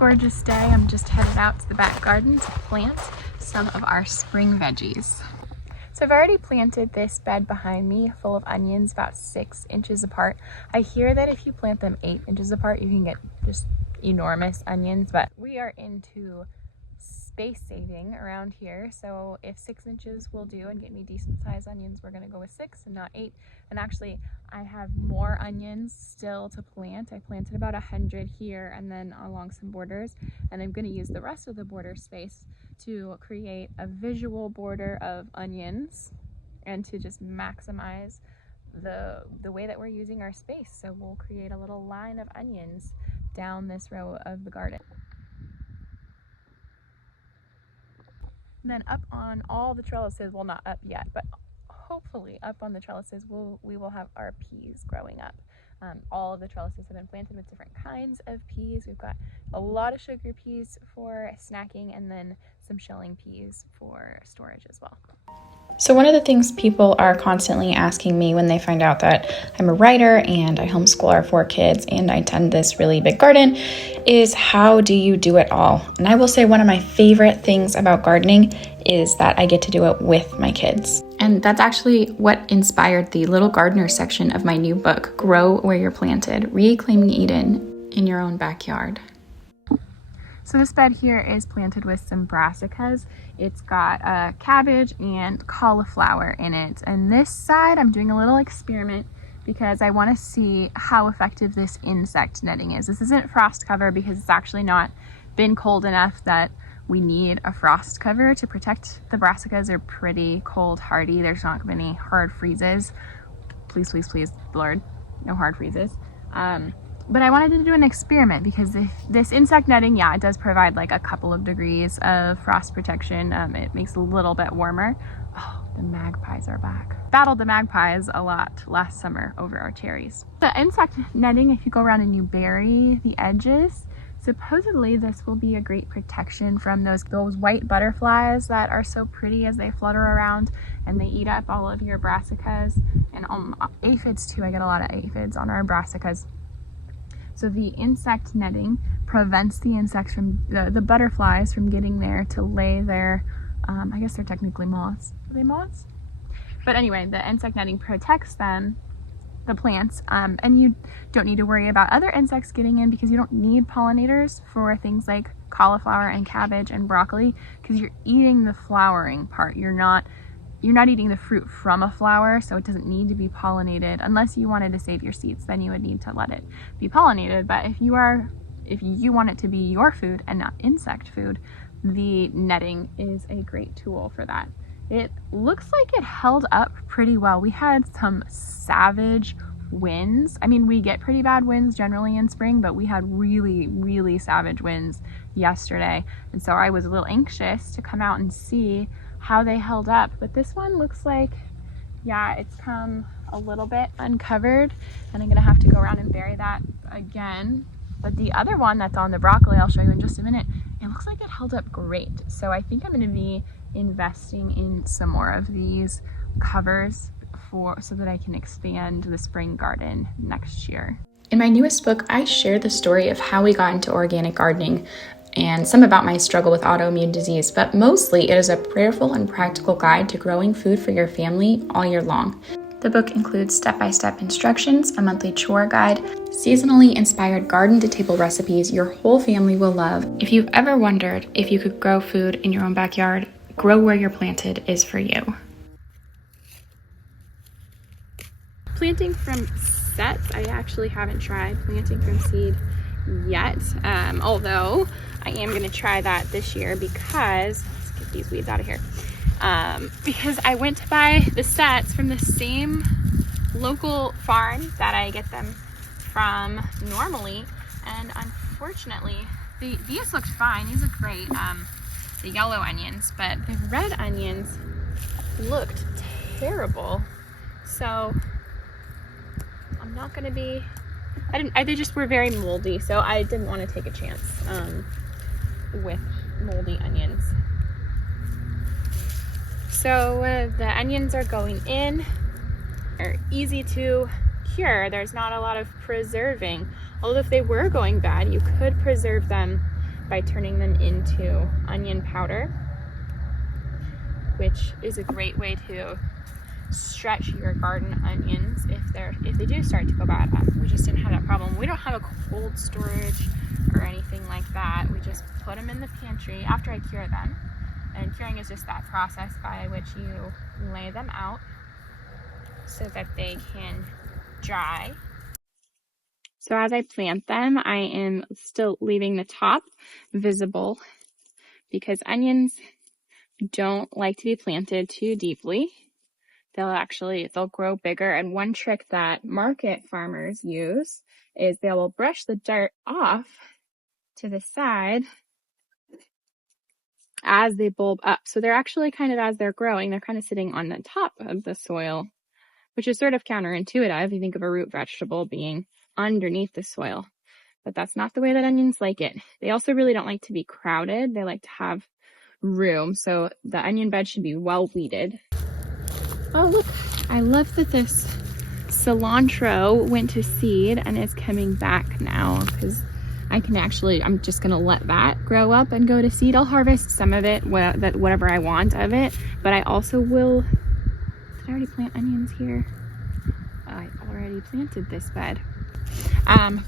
gorgeous day. I'm just headed out to the back garden to plant some of our spring veggies. So I've already planted this bed behind me full of onions about 6 inches apart. I hear that if you plant them 8 inches apart, you can get just enormous onions, but we are into space saving around here. So if 6 inches will do and get me decent sized onions, we're gonna go with 6 and not 8. And actually, I have more onions still to plant. I planted about 100 here and then along some borders, and I'm gonna use the rest of the border space to create a visual border of onions and to just maximize the way that we're using our space. So we'll create a little line of onions down this row of the garden. And then up on all the trellises, well, not up yet, but hopefully up on the trellises, we will have our peas growing up. All of the trellises have been planted with different kinds of peas. We've got a lot of sugar peas for snacking and then some shelling peas for storage as well. So one of the things people are constantly asking me when they find out that I'm a writer and I homeschool our 4 kids and I tend this really big garden is, how do you do it all? And I will say one of my favorite things about gardening is that I get to do it with my kids. And that's actually what inspired the Little Gardener section of my new book, Grow Where You're Planted, Reclaiming Eden in Your Own Backyard. So this bed here is planted with some brassicas. It's got cabbage and cauliflower in it. And this side, I'm doing a little experiment because I want to see how effective this insect netting is. This isn't frost cover because it's actually not been cold enough that we need a frost cover to protect. The brassicas are pretty cold hardy. There's not going to be any hard freezes. Please, please, please, Lord, no hard freezes. But I wanted to do an experiment because this insect netting, yeah, it does provide like a couple of degrees of frost protection. It makes it a little bit warmer. Oh, the magpies are back. Battled the magpies a lot last summer over our cherries. The insect netting, if you go around and you bury the edges, supposedly this will be a great protection from those white butterflies that are so pretty as they flutter around and they eat up all of your brassicas and aphids too. I get a lot of aphids on our brassicas. So the insect netting prevents the insects from, the butterflies from getting there to lay their, I guess they're technically moths. Are they moths? But anyway, the insect netting protects them, the plants, and you don't need to worry about other insects getting in because you don't need pollinators for things like cauliflower and cabbage and broccoli because you're eating the flowering part. You're not eating the fruit from a flower, so it doesn't need to be pollinated unless you wanted to save your seeds. Then you would need to let it be pollinated. But if you want it to be your food and not insect food, the netting is a great tool for that. It looks like it held up pretty well. We had some savage winds. I mean, we get pretty bad winds generally in spring, but we had really, really savage winds yesterday. And so I was a little anxious to come out and see how they held up, but this one looks like, yeah, it's come a little bit uncovered and I'm gonna have to go around and bury that again. But the other one that's on the broccoli, I'll show you in just a minute, it looks like it held up great. So I think I'm gonna be investing in some more of these covers so that I can expand the spring garden next year. In my newest book, I share the story of how we got into organic gardening and some about my struggle with autoimmune disease, but mostly it is a prayerful and practical guide to growing food for your family all year long. The book includes step-by-step instructions, a monthly chore guide, seasonally inspired garden-to-table recipes your whole family will love. If you've ever wondered if you could grow food in your own backyard, Grow Where You're Planted is for you. Planting from sets, I actually haven't tried planting from seed yet, although I am going to try that this year because, let's get these weeds out of here, because I went to buy the sets from the same local farm that I get them from normally, and unfortunately these looked fine. These look great, the yellow onions, but the red onions looked terrible, so I'm not going to be, they just were very moldy, so I didn't want to take a chance with moldy onions. So the onions are going in. They're easy to cure. There's not a lot of preserving. Although if they were going bad, you could preserve them by turning them into onion powder, which is a great way to stretch your garden onions if they do start to go bad. We just didn't have that problem. We don't have a cold storage or anything like that. We just put them in the pantry after I cure them. And curing is just that process by which you lay them out so that they can dry. So as I plant them, I am still leaving the top visible because onions don't like to be planted too deeply. They'll grow bigger. And one trick that market farmers use is they will brush the dirt off to the side as they bulb up. So they're actually kind of, as they're growing, they're kind of sitting on the top of the soil, which is sort of counterintuitive. You think of a root vegetable being underneath the soil, but that's not the way that onions like it. They also really don't like to be crowded. They like to have room. So the onion bed should be well weeded. Oh, look, I love that this cilantro went to seed and is coming back now, because I'm just going to let that grow up and go to seed. I'll harvest some of it, whatever I want of it, but I also will, did I already plant onions here? Oh, I already planted this bed.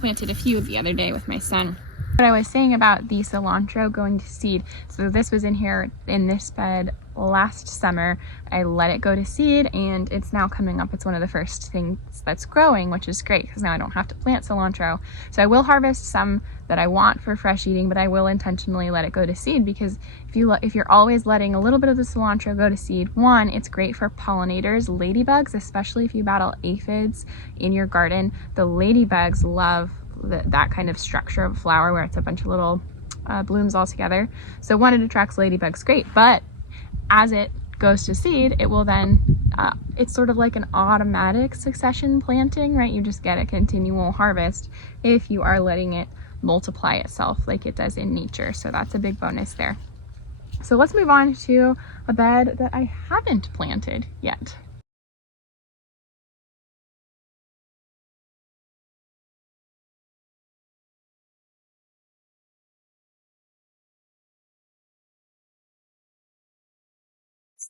Planted a few the other day with my son. What I was saying about the cilantro going to seed, so this was in here in this bed last summer. I let it go to seed and it's now coming up. It's one of the first things that's growing, which is great because now I don't have to plant cilantro. So I will harvest some that I want for fresh eating, but I will intentionally let it go to seed, because if you're always letting a little bit of the cilantro go to seed, one, it's great for pollinators, ladybugs, especially if you battle aphids in your garden. The ladybugs love that kind of structure of a flower where it's a bunch of little blooms all together. So one, it attracts ladybugs, great, but as it goes to seed, it will then, it's sort of like an automatic succession planting, right? You just get a continual harvest if you are letting it multiply itself like it does in nature. So that's a big bonus there. So let's move on to a bed that I haven't planted yet.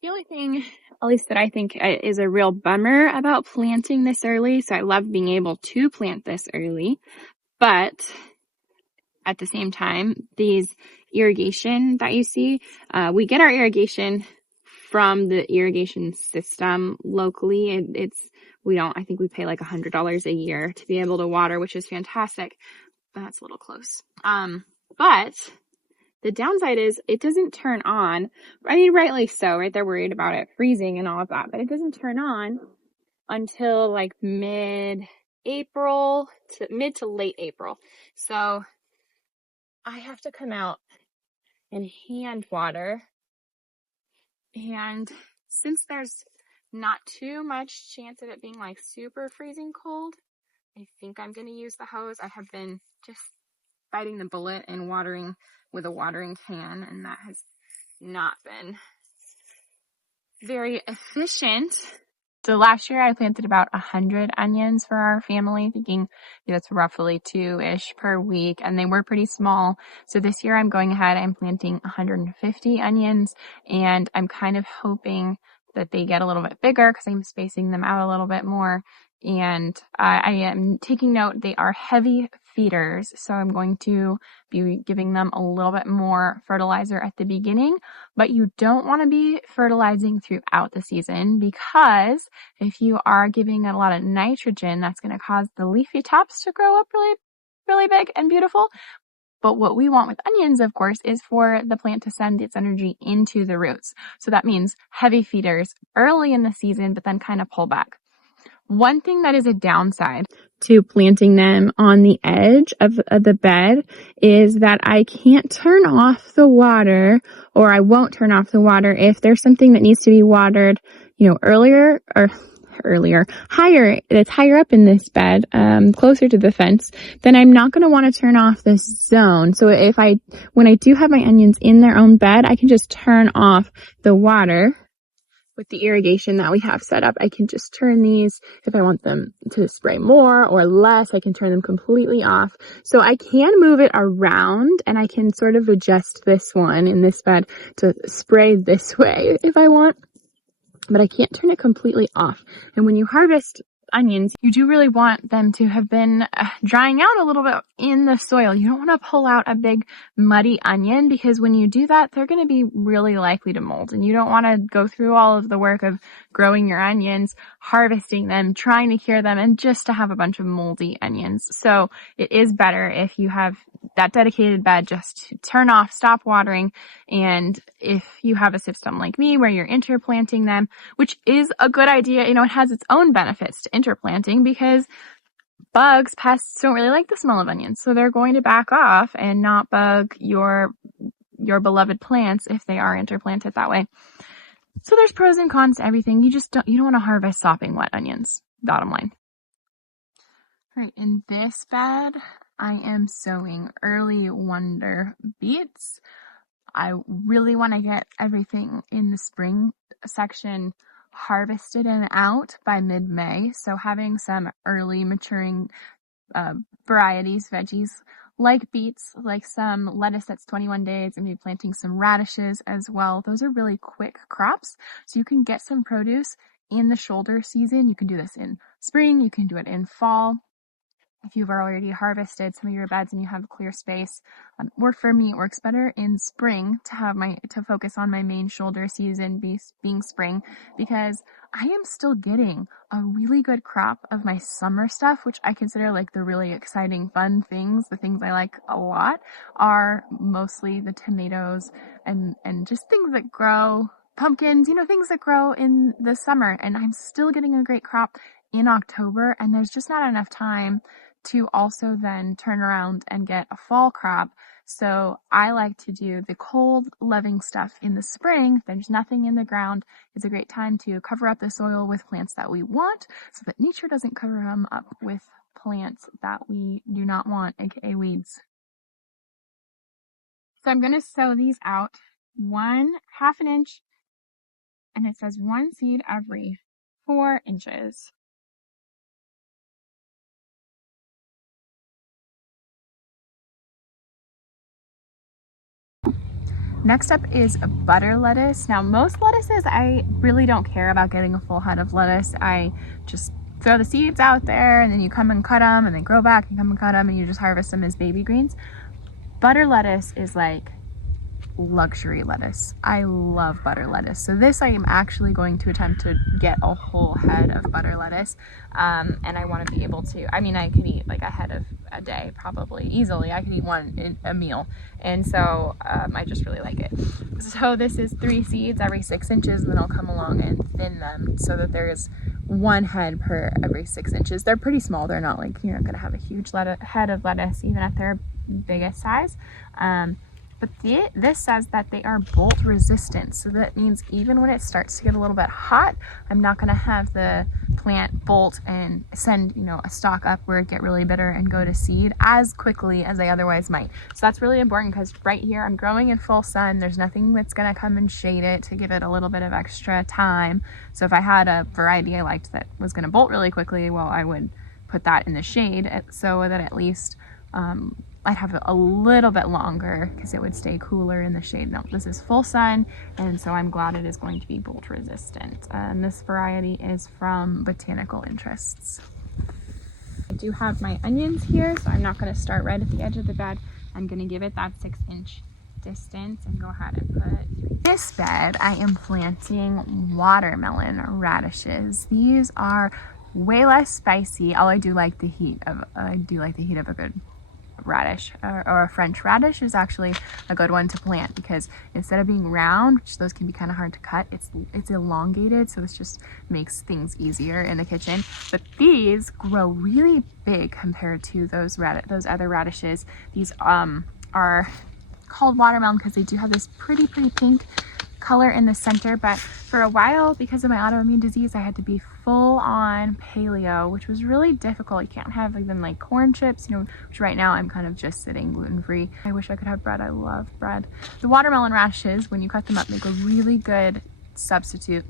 The only thing, at least that I think is a real bummer about planting this early. So I love being able to plant this early, but at the same time, these irrigation that you see, we get our irrigation from the irrigation system locally. I think we pay like $100 a year to be able to water, which is fantastic. That's a little close. But the downside is it doesn't turn on. I mean, rightly so, right? They're worried about it freezing and all of that, but it doesn't turn on until like mid to late April. So I have to come out and hand water. And since there's not too much chance of it being like super freezing cold, I think I'm going to use the hose. I have been just biting the bullet and watering with a watering can, and that has not been very efficient. So last year I planted about 100 onions for our family, thinking that's roughly 2-ish per week, and they were pretty small. So this year I'm going ahead, I'm planting 150 onions, and I'm kind of hoping that they get a little bit bigger because I'm spacing them out a little bit more. And I am taking note, they are heavy feeders, so I'm going to be giving them a little bit more fertilizer at the beginning, but you don't want to be fertilizing throughout the season, because if you are giving it a lot of nitrogen, that's going to cause the leafy tops to grow up really, really big and beautiful. But what we want with onions, of course, is for the plant to send its energy into the roots. So that means heavy feeders early in the season, but then kind of pull back. One thing that is a downside to planting them on the edge of the bed is that I can't turn off the water, or I won't turn off the water if there's something that needs to be watered, higher, that's higher up in this bed, closer to the fence, then I'm not going to want to turn off this zone. So when I do have my onions in their own bed, I can just turn off the water, with the irrigation that we have set up, I can just turn these. If I want them to spray more or less, I can turn them completely off. So I can move it around, and I can sort of adjust this one in this bed to spray this way if I want, but I can't turn it completely off. And when you harvest onions, you do really want them to have been drying out a little bit in the soil. You don't want to pull out a big muddy onion, because when you do that, they're going to be really likely to mold, and you don't want to go through all of the work of growing your onions, harvesting them, trying to cure them, and just to have a bunch of moldy onions. So it is better if you have that dedicated bed just to turn off, stop watering. And if you have a system like me where you're interplanting them, which is a good idea, it has its own benefits to interplanting, because bugs, pests don't really like the smell of onions. So they're going to back off and not bug your beloved plants if they are interplanted that way. So there's pros and cons to everything. You don't want to harvest sopping wet onions, bottom line. All right, in this bed, I am sowing early wonder beets. I really want to get everything in the spring section harvested and out by mid-May. So having some early maturing varieties, veggies, like beets, like some lettuce that's 21 days, and maybe planting some radishes as well. Those are really quick crops, so you can get some produce in the shoulder season. You can do this in spring, you can do it in fall. If you've already harvested some of your beds and you have clear space, or for me, it works better in spring to focus on my main shoulder season being spring, because I am still getting a really good crop of my summer stuff, which I consider like the really exciting, fun things. The things I like a lot are mostly the tomatoes and just things that grow, pumpkins, things that grow in the summer. And I'm still getting a great crop in October, and there's just not enough time to also then turn around and get a fall crop. So I like to do the cold loving stuff in the spring. There's nothing in the ground. It's a great time to cover up the soil with plants that we want, so that nature doesn't cover them up with plants that we do not want, aka weeds. So I'm going to sow these out 1/2 an inch, and it says 1 seed every 4 inches. Next up is butter lettuce. Now, most lettuces, I really don't care about getting a full head of lettuce. I just throw the seeds out there, and then you come and cut them, and they grow back, and come and cut them, and you just harvest them as baby greens. Butter lettuce is like luxury lettuce. I love butter lettuce. So this I am actually going to attempt to get a whole head of butter lettuce. And I want to be able to, I could eat like a head of a day, probably easily. I could eat one in a meal. And so I just really like it. So this is 3 seeds every 6 inches, and then I'll come along and thin them so that there's 1 head per every 6 inches. They're pretty small. They're not like, you're not going to have a huge head of lettuce even at their biggest size. But this says that they are bolt resistant. So that means even when it starts to get a little bit hot, I'm not going to have the plant bolt and send, a stalk upward, get really bitter, and go to seed as quickly as I otherwise might. So that's really important, because right here I'm growing in full sun. There's nothing that's going to come and shade it to give it a little bit of extra time. So if I had a variety I liked that was going to bolt really quickly, well, I would put that in the shade so that at least I'd have it a little bit longer, because it would stay cooler in the shade. No, this is full sun, and so I'm glad it is going to be bolt resistant. And this variety is from Botanical Interests. I do have my onions here, so I'm not going to start right at the edge of the bed. I'm going to give it that 6-inch distance and go ahead and put this bed. I am planting watermelon radishes. These are way less spicy. I do like the heat of a good radish, or a French radish is actually a good one to plant, because instead of being round, which those can be kind of hard to cut, it's elongated, so this just makes things easier in the kitchen. But these grow really big compared to those other radishes. These are called watermelon because they do have this pretty pink color in the center. But for a while, because of my autoimmune disease, I had to be full on paleo, which was really difficult. You can't have even like corn chips, which right now I'm kind of just sitting gluten-free. I wish I could have bread. I love bread. The watermelon radishes, when you cut them up, make a really good substitute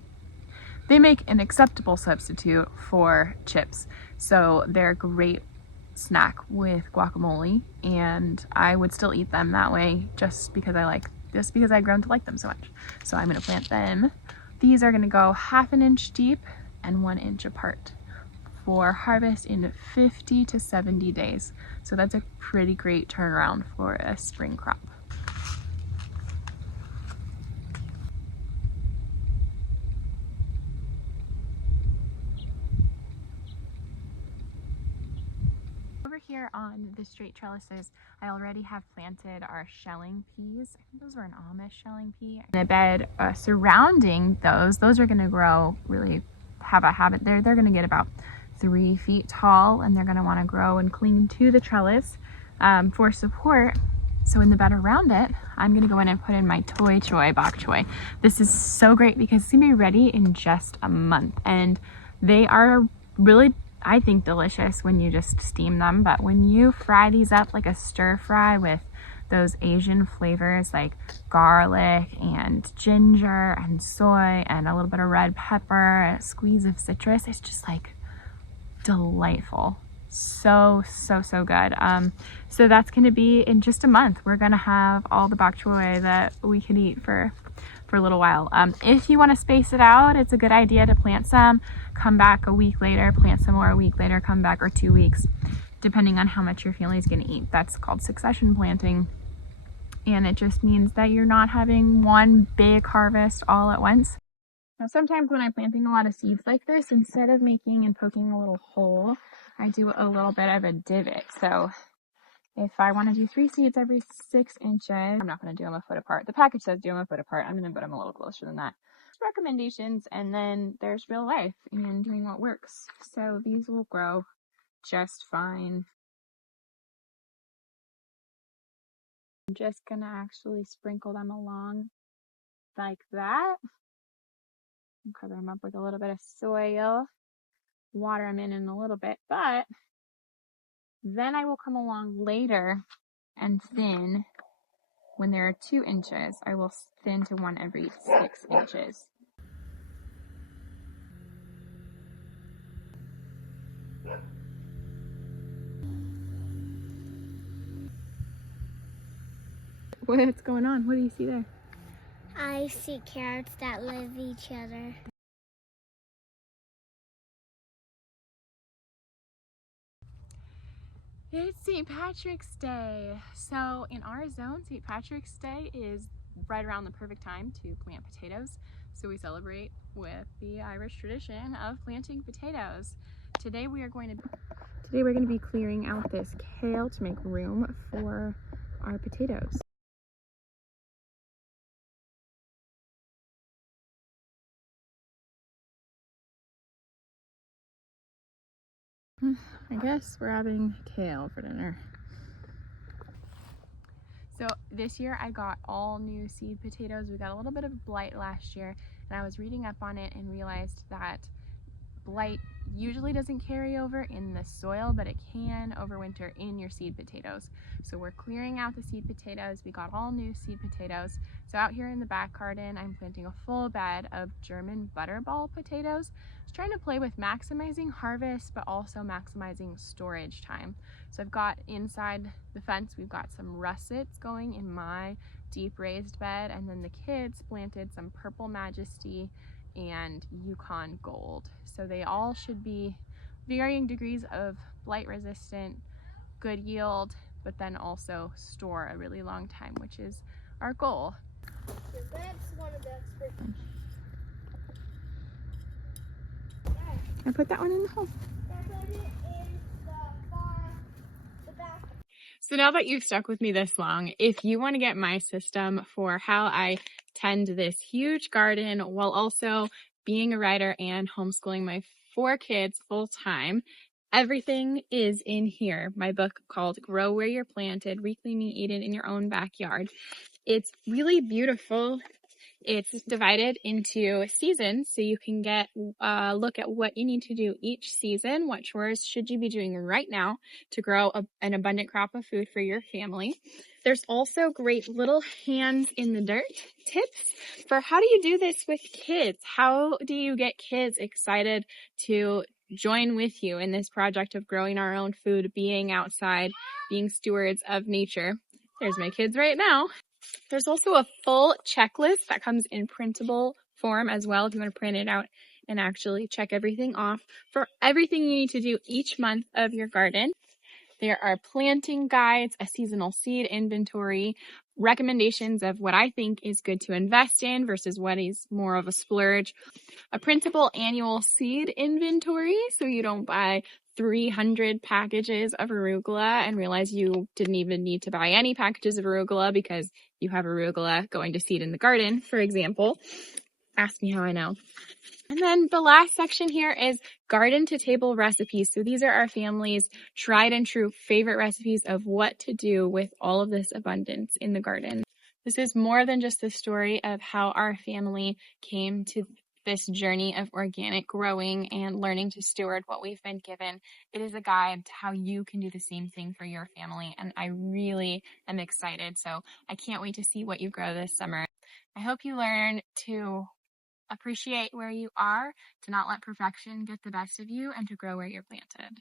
they make an acceptable substitute for chips. So they're a great snack with guacamole, and I would still eat them that way just because I've grown to like them so much. So I'm gonna plant them. These are gonna go 1/2 inch deep and 1 inch apart for harvest in 50 to 70 days. So that's a pretty great turnaround for a spring crop. Over here on the straight trellises, I already have planted our shelling peas. I think those were an Amish shelling pea. In a bed surrounding those are gonna grow, really have a habit. They're gonna get about 3 feet tall, and they're gonna wanna grow and cling to the trellis for support. So in the bed around it, I'm gonna go in and put in my toy choy bok choy. This is so great because it's gonna be ready in just a month, and they are really, I think, delicious when you just steam them. But when you fry these up like a stir fry with those Asian flavors like garlic and ginger and soy and a little bit of red pepper, a squeeze of citrus, it's just like delightful. So good. So that's going to be in just a month. We're going to have all the bok choy that we can eat for a little while. If you want to space it out, it's a good idea to plant some, come back a week later, plant some more a week later, come back, or 2 weeks, depending on how much your family is going to eat. That's called succession planting. And it just means that you're not having one big harvest all at once. Now, sometimes when I'm planting a lot of seeds like this, instead of making and poking a little hole, I do a little bit of a divot. So if I want to do 3 seeds every 6 inches, I'm not going to do them a foot apart. The package says do them a foot apart. I'm going to put them a little closer than that. Recommendations, and then there's real life and doing what works. So these will grow just fine. I'm just going to actually sprinkle them along like that. And cover them up with a little bit of soil. Water them in a little bit, but then I will come along later and thin. When there are 2 inches, I will thin to 1 every 6 inches. What's going on? What do you see there? I see carrots that live each other. It's St. Patrick's Day. So in our zone, St. Patrick's Day is right around the perfect time to plant potatoes. So we celebrate with the Irish tradition of planting potatoes. Today we're going to be clearing out this kale to make room for our potatoes. I guess we're having kale for dinner. So this year I got all new seed potatoes. We got a little bit of blight last year, and I was reading up on it and realized that blight usually doesn't carry over in the soil, but it can overwinter in your seed potatoes. So we're clearing out the seed potatoes. We got all new seed potatoes. So out here in the back garden, I'm planting a full bed of German butterball potatoes. I was trying to play with maximizing harvest, but also maximizing storage time. So I've got inside the fence, we've got some russets going in my deep raised bed, and then the kids planted some Purple Majesty and Yukon Gold. So they all should be varying degrees of blight resistant, good yield, but then also store a really long time, which is our goal. That's one of the experts. I put that one in the hole. So now that you've stuck with me this long, if you want to get my system for how I tend this huge garden while also being a writer and homeschooling my 4 kids full time, everything is in here. My book called Grow Where You're Planted, Reclaiming Eden in Your Own Backyard. It's really beautiful. It's divided into seasons, so you can get a look at what you need to do each season. What chores should you be doing right now to grow an abundant crop of food for your family? There's also great little hands in the dirt tips for how do you do this with kids? How do you get kids excited to join with you in this project of growing our own food, being outside, being stewards of nature? There's my kids right now. There's also a full checklist that comes in printable form as well if you want to print it out and actually check everything off for everything you need to do each month of your garden. There are planting guides, a seasonal seed inventory, recommendations of what I think is good to invest in versus what is more of a splurge, a printable annual seed inventory so you don't buy 300 packages of arugula and realize you didn't even need to buy any packages of arugula because you have arugula going to seed in the garden, for example. Ask me how I know. And then the last section here is garden to table recipes. So these are our family's tried and true favorite recipes of what to do with all of this abundance in the garden. This is more than just the story of how our family came to this journey of organic growing and learning to steward what we've been given. It is a guide to how you can do the same thing for your family. And I really am excited. So I can't wait to see what you grow this summer. I hope you learn to appreciate where you are, to not let perfection get the best of you, and to grow where you're planted.